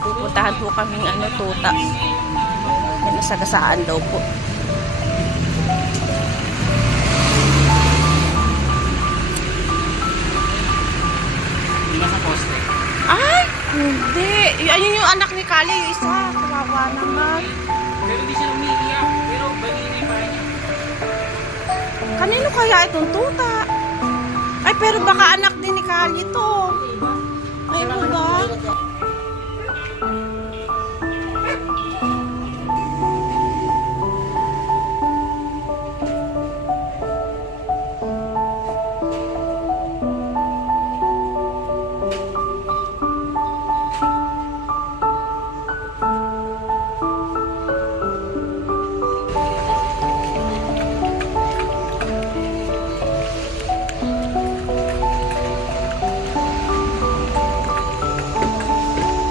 May pupuntahan po kaming ano, tuta. May nasagasaan daw po. Poste. Ay! Hindi! Ayun yung anak ni Kali, yung isa. Kawawa naman. Pero di siya umiiyak. Pero balingin yung parang niya. Kanino kaya itong tuta? Ay, pero baka anak